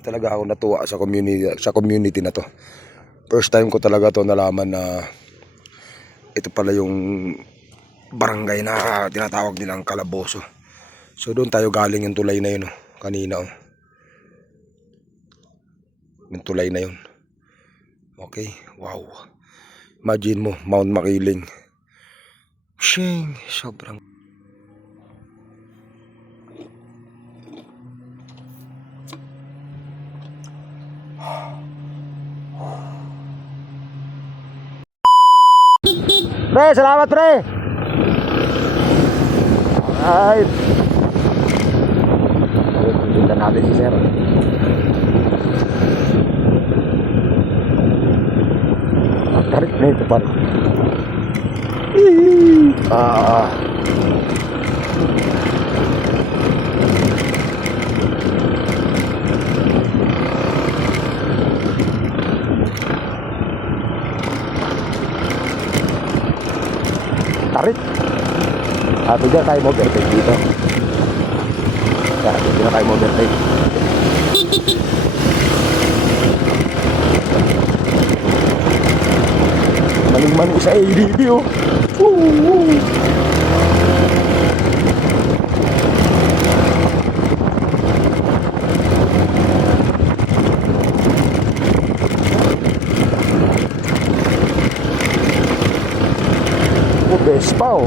talaga ako natuwa sa community na to. First time ko talaga to nalaman na ito pala yung barangay na tinatawag nilang Calabozo. So doon tayo galing yung tulay na yun, oh, kanina, oh. Yung tulay na yun. Okay, wow. Imagine mo, Mount Makiling. Shing, sobrang. Pre, salamat pre. Alright. Tingnan natin si sir. Tarik na ito pa. Tarik. Bigyan tayo mo overtake dito. Bigyan tayo mo overtake. Maling-maling sa ADB, oh. Best pa, oh.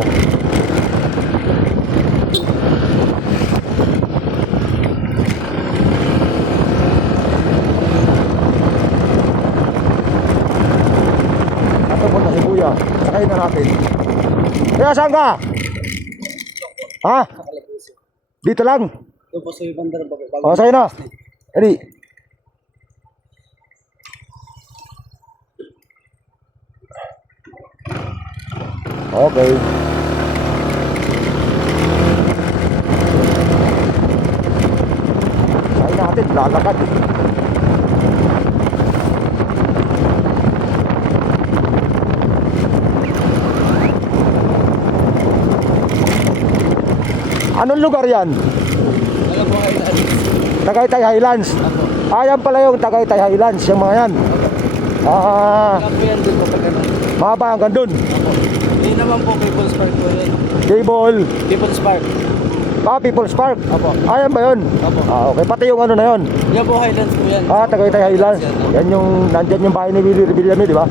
Ito po na si Kuya. Sakay na natin. Kuya, saan ka? Ha? Dito lang? Ito po sa ibang daraba. O, sakay na. Ready? Okay. Sakay natin, lalakad. Anong lugar yan? Ano po Highlands? Tagaytay Highlands. Ayan pala yung Tagaytay Highlands, yung mga yan. Wala po yan dito pag ano. Mahaba hanggang dun. Hindi naman po People's Park po yan. Cable. People's Park. People's Park. Apo. Ayan ba yun? Apo. Okay, pati yung ano na yun. Yan po Highlands po yan. Tagaytay Highlands. Yan yung, nandyan yung bahay ni Villame, di ba?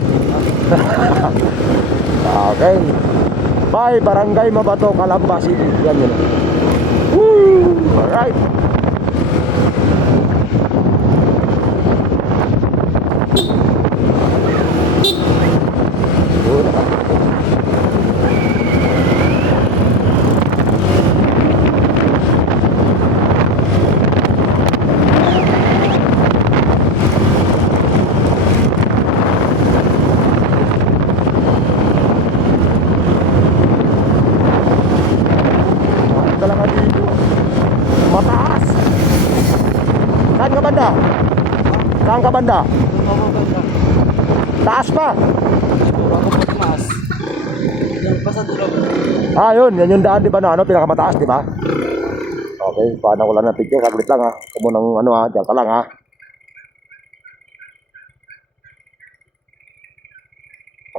Okay. Bye, Barangay Mabato, Calamba City. Yan yun. Woo! Alright. Talaga dito. Mataas. Saan ka banda? Saan ka banda? Ako banda. Taas pa. Ako po tumaas. Yan pa sa dulo. Yun. Yan yung daan, di ba, na ano, pinakamataas, di ba? Okay, paano ko lang ng picture. Saglit lang, ha. Huwag mo nang ano, ha. Diyan ka lang, ha.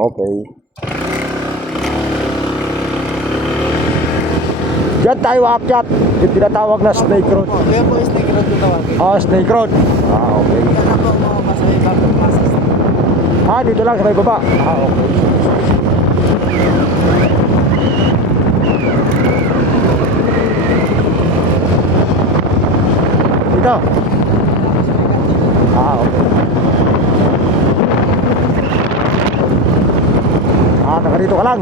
Okay. Diyan tayo aakyat. Yung tinatawag na Snake Road. Kaya po Snake Road ko tawag. Snake Road. Okay. Yan na po mga masakay bago masas. Dito lang sa may baba. Okay. Dito. Okay. Taga rito ka lang.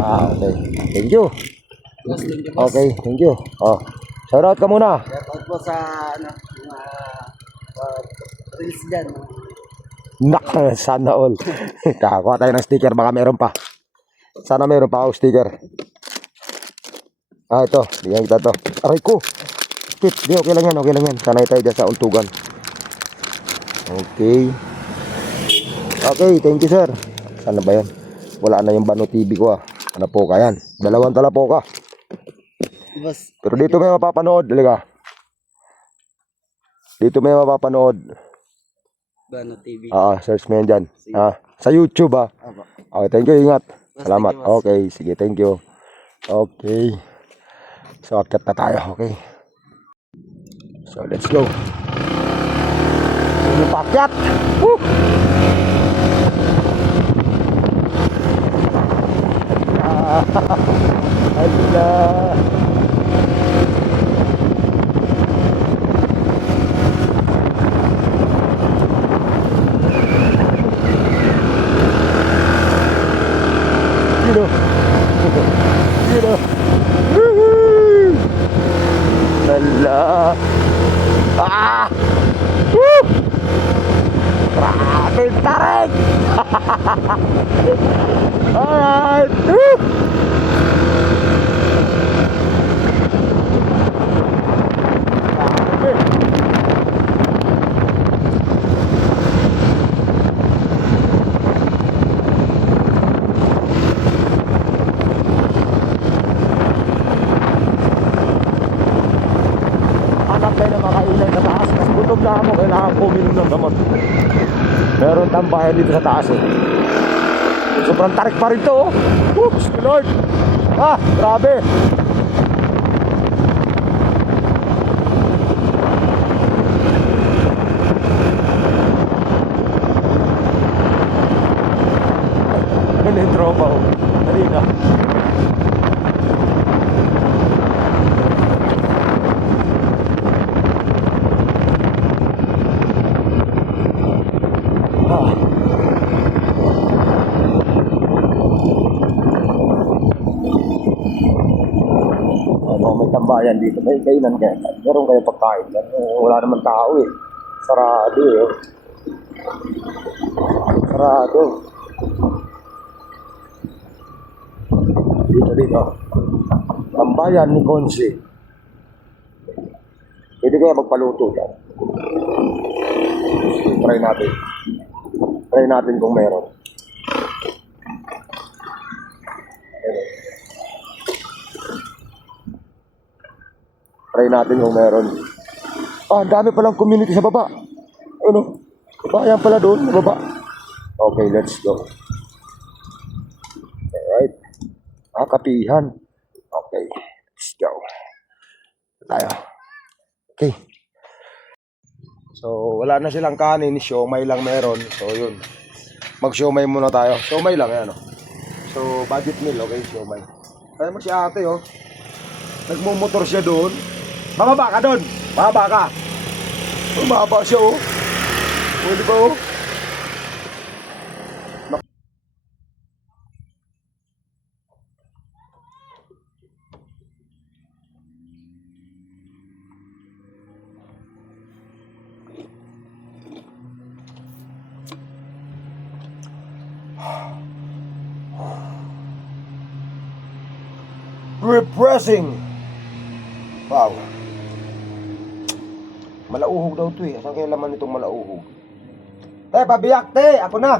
Okay. Thank you. Okay, thank you. Shout out ka muna. Shout out po sa ano, mga reels dyan. Sana all. Kakakuha tayo ng sticker, baka meron pa. Sana meron pa ako sticker. Ito, bigyan kita to. Aray ko. Kit, di okay lang yan, okay lang yan. Sanay tayo dyan sa untugan. Okay. Okay, thank you sir. Sana ba yan? Wala na yung Bano TV ko, ah. Ano po ka yan? Dalawang tala po ka. Boss. Pero dito may mapapanood. Dali ka. Dito may mapapanood. Bano TV. Search mo yan dyan. Sige. Sa YouTube Apo. Okay, thank you, ingat. Boss, Salamat. thank you, boss. Okay, sige, thank you. Okay. So, akit na tayo, okay. So, let's go. Sino pakyat? Woo! Allah. Gino. Gino. Woohoo! Allah. Woo! Grabe tarik. Alright. Woo! Hanap tayo na makailan sa taas kasi gutom na ako, kailangan ko uminom ng gamot. Meron tambayan dito sa taas eh. Sobrang tarik pa rin to oh. Oops, Lord. Grabe. Ganun yung tropa oh. Dali na. May tambayan dito, may kainan kaya. Meron kayo pagkain. Wala naman tao eh. Sarado eh. Sarado. Dito. Tambayan ni Konsi. Pwede kaya magpaluto yan. Try natin. Try natin kung meron. Try natin kung meron. Ang dami palang community sa baba. Ano? Bayan pala doon sa baba. Okay, let's go. Alright. Kapihan. Okay, let's go. Tayo. Okay. So, wala na silang kanin. Siomay lang meron. So, yun. Mag-siomay muna tayo. Siomay lang, yan. So, budget meal. Okay, siomay. Kaya mo si ate, oh. Nagmumotor siya doon. Bababa ka doon. Bababa ka. Bumaba siya, oh. O, di ba, oh? Repressing. Wow. Malauhog daw to eh. Asan kaya laman itong malauhog? Pabiyak te! Ako na!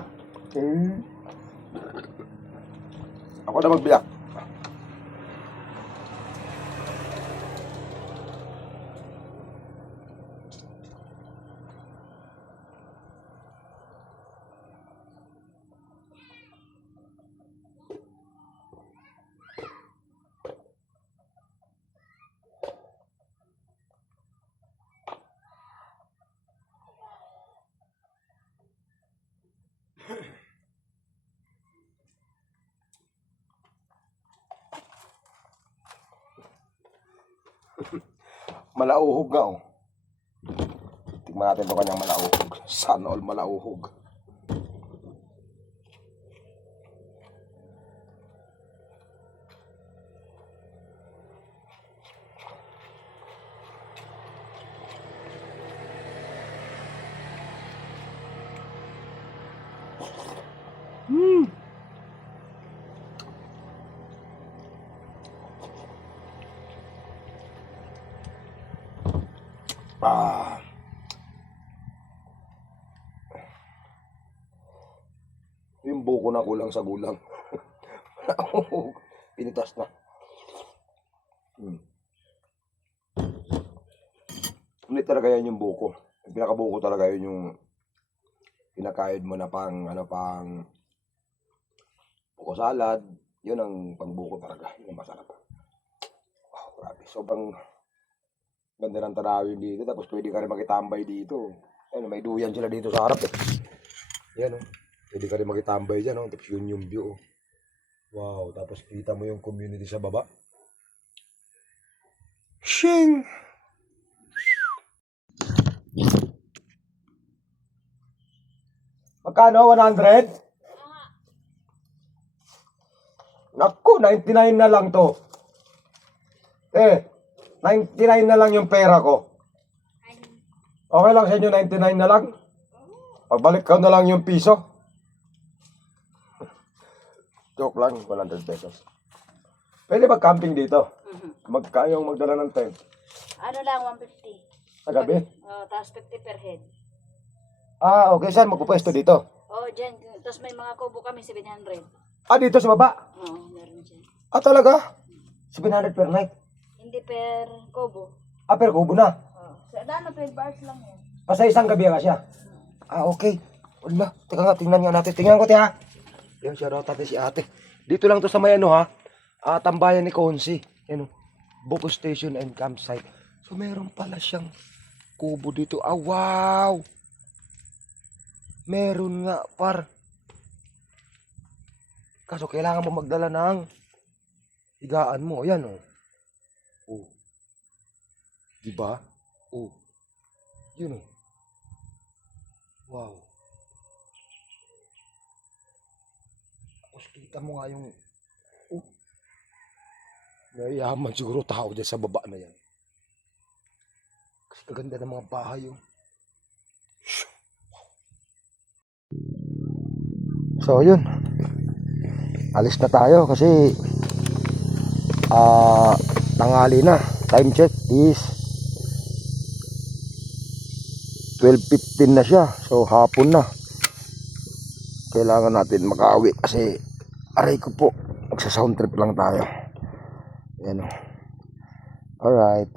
Ako na magbiyak. Malauhog nga oh. Tignan natin ito kanyang malauhog. Sana all malauhog. Yung buko na kulang sa gulang. Pinitas na. Ngunit talaga yan yung buko. Yung pinakabuko talaga yun yung kinakain mo na pang, pang buko salad. Yun ang pangbuko talaga. Yun ang masarap. Wow, grabe. Sobrang ganda ng tanawin dito. Tapos pwede ka rin makitambay dito. Ayun, may duyan sila dito sa harap eh. Yan oh. Pwede ka rin makitambay dyan oh. Tapos yun yung view oh. Wow, tapos kita mo yung community sa baba. Shing! Magkano? 100? Naku, 99 na lang to. 99 na lang yung pera ko. Okay lang sa inyo, 99 na lang? Pagbalik ko na lang yung piso. Joke lang, 100 pesos. Pwede ba camping dito? Magkayong magdala ng tent? Ano lang, 150. Sa gabi? Tapos 50 per head. Ah, okay. Saan magpupwesto dito? Dyan. Tapos may mga kubo kami, 700. Ah, dito sa baba? Oo, meron dyan. Ah, talaga? 700 per night? Hindi per kubo. Ah, per kubo na? Sa 12 bars lang yan. Ah, sa isang gabi ka siya? Ah, okay. Wala. Teka nga, tingnan nga natin. Tingnan ko, tiha. Yan, shoutout natin si ate. Dito lang to sa may ano ha. Tambayan ni Konsi. Yan o. Buko Station and Campsite. So, meron pala siyang kubo dito. Ah, wow! Meron nga, par. Kaso, kailangan mo magdala ng higaan mo. Yan o. Oh. Diba? Oh. Yun o. Wow. Tapos kita mo nga yung mayayaman siguro tao dyan sa baba na yan. Kasi kaganda ng mga bahay oh. So yun. Alis na tayo kasi tanghali na. Time check is 12:15 na siya. So hapon na. Kailangan natin makauwi kasi aray ko po, magsa-sound trip lang tayo. Yan o. Alright.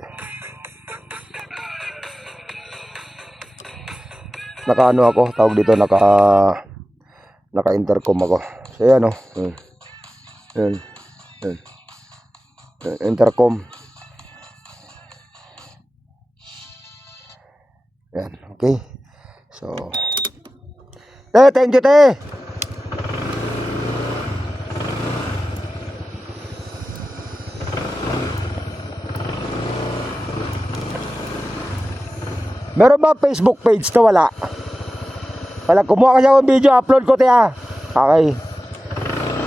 Naka-ano ako, tawag dito, naka-intercom ako. So yan o. Yan. Intercom. Yan, okay. So, thank you, te. Meron ba Facebook page to? Wala. Wala, kumuha kasi ako ng video, upload ko, te ha. Okay.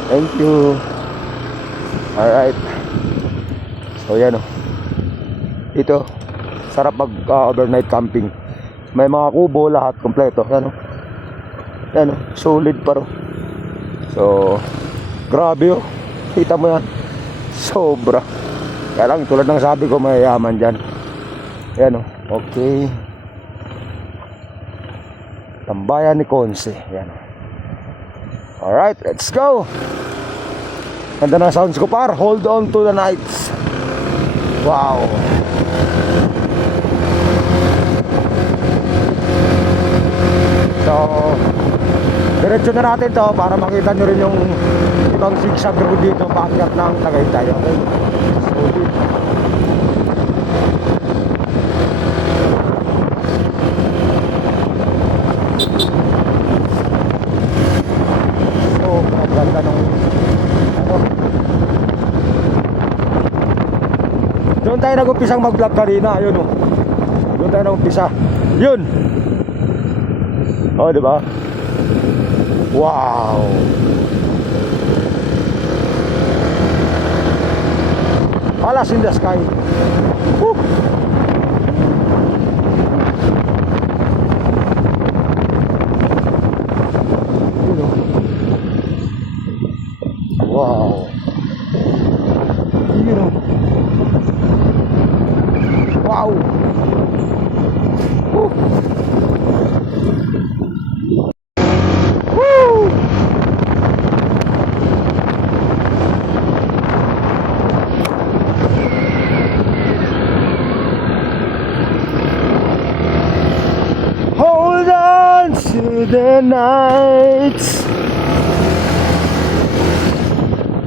Thank you. Alright. So, yan o. Dito, sarap mag overnight camping. May mga kubo, lahat, kompleto. Yan o. Yan o, solid pa ro. So, grabe o. Kita mo yan. Sobra. Kaya lang, tulad ng sabi ko, mayayaman dyan. Yan o, okay. Tambayan ni Konsi. Yan o. Alright, let's go. Ganda na sounds ko par. Hold on to the nights. Wow. So, diretso na natin to para makita nyo rin yung ibang zigzag road dito paakyat ng Tagaytay. Okay? Solid. So, ganda nung doon tayo nag-umpisang mag-vlog kanina. Ayun o. Doon tayo nag-umpisa. Yun. Oh, diba? Wow. Alas in the sky. Woo. Wow. Yun o. Wow. Woo. Woo. to the night.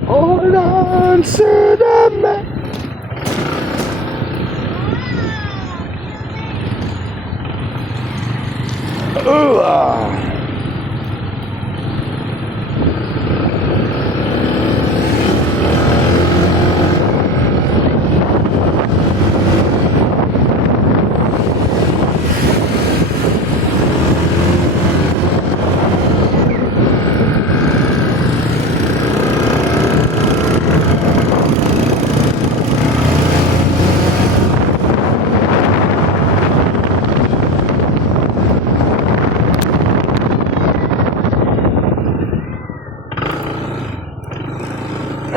Hold on to the man. Ooh, ah.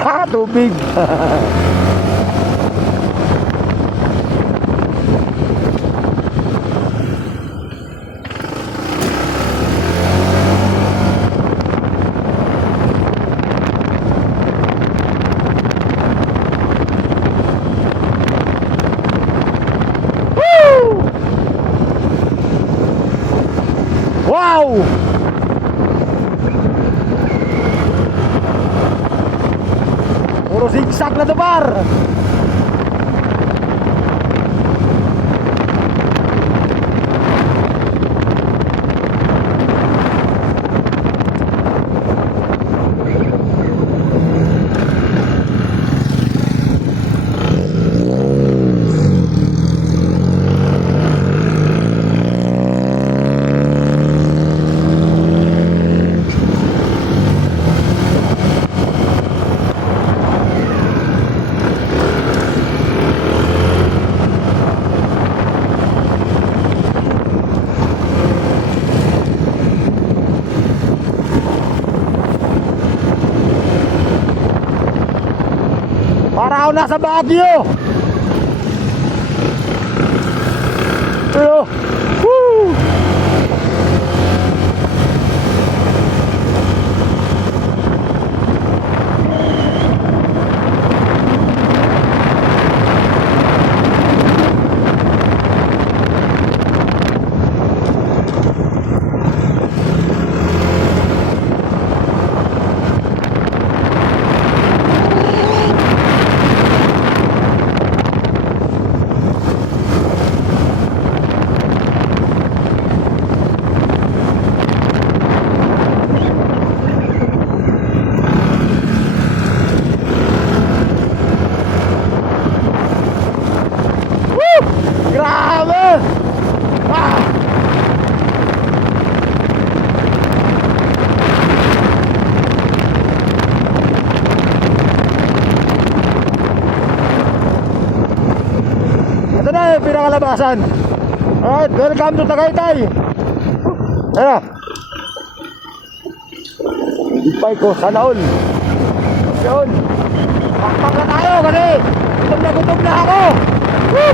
Ha, tubig. Woo! Wow! Puro zigzag na dabar. Para ako nasa Baguio. Pero, woo! Grabe! Ah! Ito na yung pinakalabasan. Alright, welcome to Tagaytay. Ayan. Ipay ko, sana all. Yun. Pakpak na tayo kasi gutom na ako. Woo!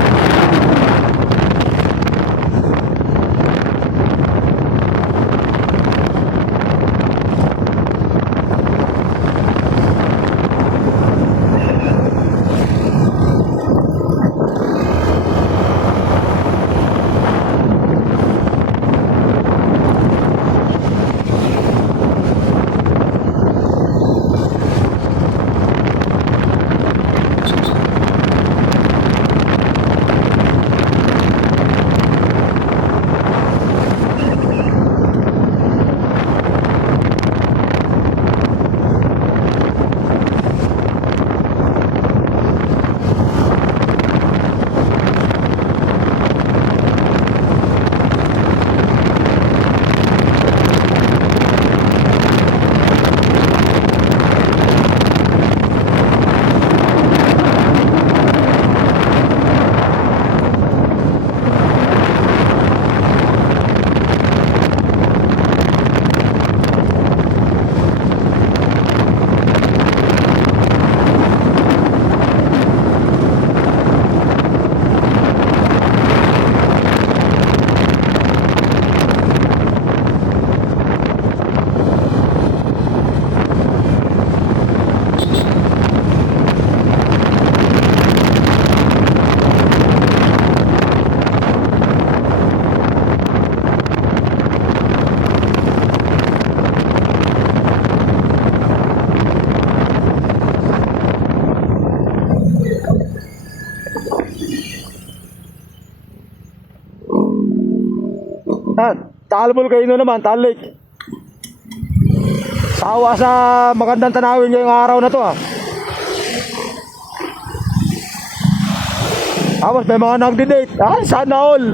Talbol kayo naman, Talik. Sawa sa magandang tanawin ngayong araw na to, ah. Tapos may mga nagdi-date. Ay, sana all.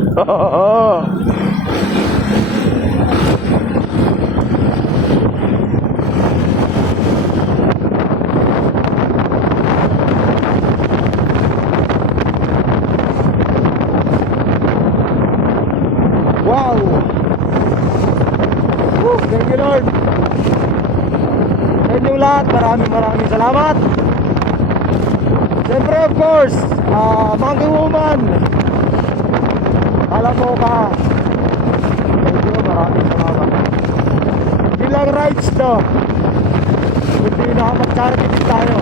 Wow. Thank you, Lord. Sa inyong lahat, maraming salamat. Siyempre, of course, Monkey Woman. Alam mo ka. Thank you, maraming salamat. Hindi lang rides to. Hindi na mag-charity din tayo.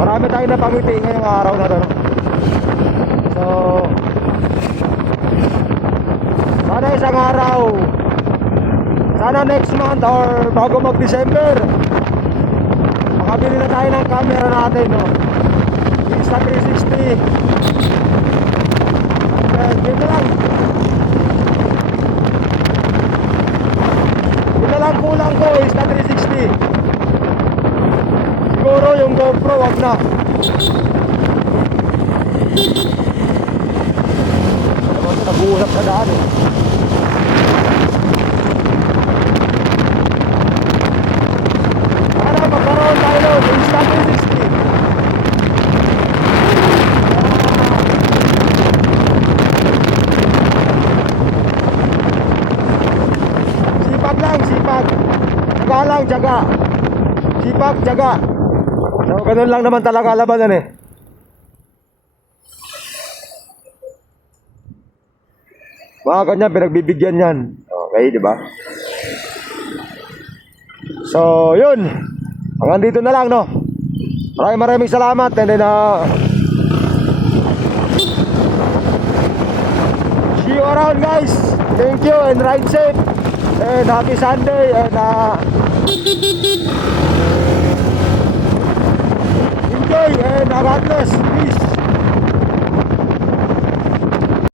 Marami tayong napangiti ngayong araw na to, no? So, sana isang araw, sana next month or bago mag-December, makabili na tayo ng camera natin, no? Insta360. Yun na lang. Yun na lang kulang ko, Insta360. Siguro yung GoPro, wag na. Nag-uusap sa daan, eh. Para magkaroon tayo ng Insta360. Sipag lang, sipag. Tiyaga lang, tiyaga. Sipag, tiyaga. So, ganun lang naman talaga labanan, eh. Mga ganyan, pinagbibigyan yan. Okay, di ba? So, yun. Hanggang dito na lang, no? Maraming salamat. And then, see you around, guys. Thank you and ride safe. And happy Sunday. And, enjoy and God bless. Peace.